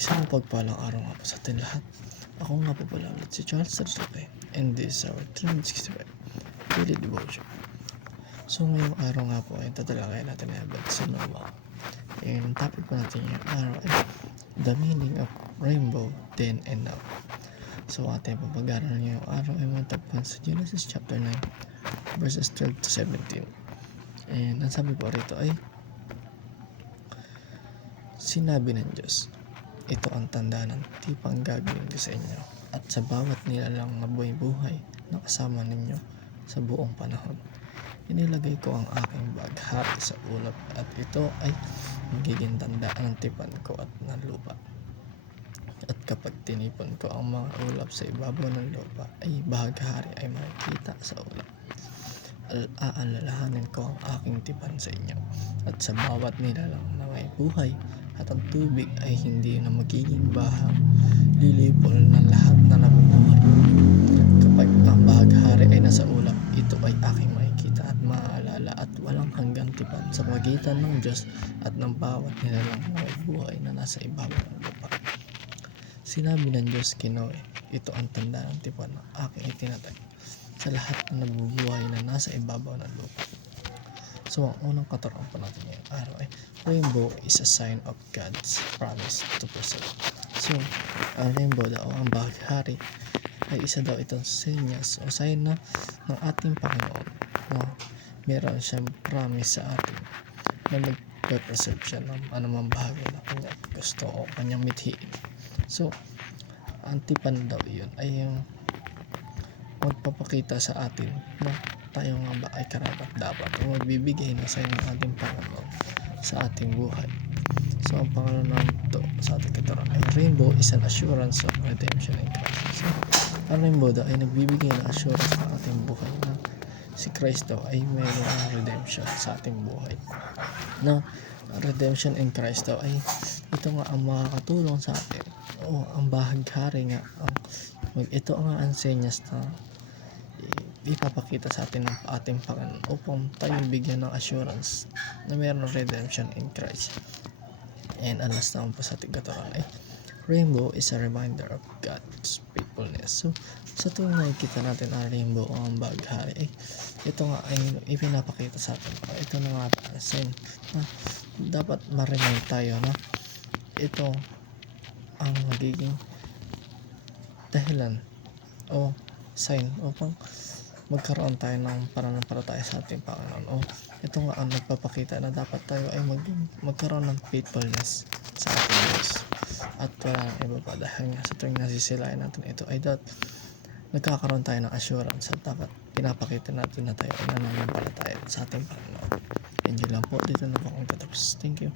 Isang pagpalang araw nga po sa atin lahat. Ako nga po pala ulit si Charles Sarsuke, and this is our 365 Daily Devotion. So ngayong araw nga po ay tatalakayin natin agad si Noah. And ang topic po natin ngayong araw ay the meaning of rainbow then and now. So ating papag-aralan ngayong araw ay matagpuan sa Genesis chapter 9 verses 12 to 17. And ang sabi po rito ay sinabi ng Diyos, ito ang tanda ng tipang gagawin ko sa inyo at sa bawat nilalang na buhay na kasama ninyo sa buong panahon. Inilagay ko ang aking baghati sa ulap at ito ay magiging tandaan ng tipan ko at ng lupa. At kapag tinipon ko ang mga ulap sa ibabaw ng lupa ay bahaghari ay makikita sa ulap. Aalalahanin ko ang aking tipan sa inyo at sa bawat nilalang na may buhay at ang tubig ay hindi na magiging baha, lilipol ng lahat na nabubuhay. Kapag ang bahaghari ay nasa ulap, ito ay aking makikita at maaalala at walang hanggang tipan sa pagitan ng Diyos at ng bawat nilalang na may buhay na nasa ibabaw ng lupa. Sinabi ng Diyos kay Noe, ito ang tanda ng tipan ng aking itinatag sa lahat ng nabubuhay na nasa ibabaw ng lupa. So ang unang katuruan po natin ngayong araw ay rainbow is a sign of God's promise to preserve. So ang rainbow daw, ang bahaghari ay isa daw itong senyas o sign na ng ating Panginoon na meron siyang promise sa atin na magpe-preserve siya ng anumang bahagi na kanyang gusto o kanyang mithiin. So ang tipan daw iyon ay yung magpapakita sa atin na tayo nga ba ay karapat dapat o magbibigay ng sign ng ating Panginoon sa ating buhay. So ang pangalan naman ito sa ating katuruan ay rainbow is an assurance of redemption in Christ. So ang rainbow daw ay nagbibigay ng assurance ng ating buhay na si Christ daw ay mayroong redemption sa ating buhay. Na redemption in Christ daw ay ito nga ang makakatulong sa atin o ang bahaghari nga ito nga ang senyas na ipapakita sa atin ng ating Panginoon upang tayo bigyan ng assurance na mayroong redemption in Christ. And ang last naman po sa ating katuruan ay rainbow is a reminder of God's faithfulness. So sa tuwing nakikita natin ang rainbow o ang bahaghari ay ito nga ay ipinapakita sa atin ito na nga sign na dapat ma-remind tayo na ito ang magiging dahilan o sign upang magkaroon tayo ng pananampalataya sa ating Panginoon o ito nga ang nagpapakita na dapat tayo ay magkaroon ng faithfulness sa ating Diyos at wala nang iba pa dahil nga sa tuwing nasisilayan natin ito ay nagkakaroon tayo ng assurance at dapat pinapakita natin na tayo ay nananampalataya sa ating Panginoon. And yun lang po, dito na po akong tatapos. Thank you.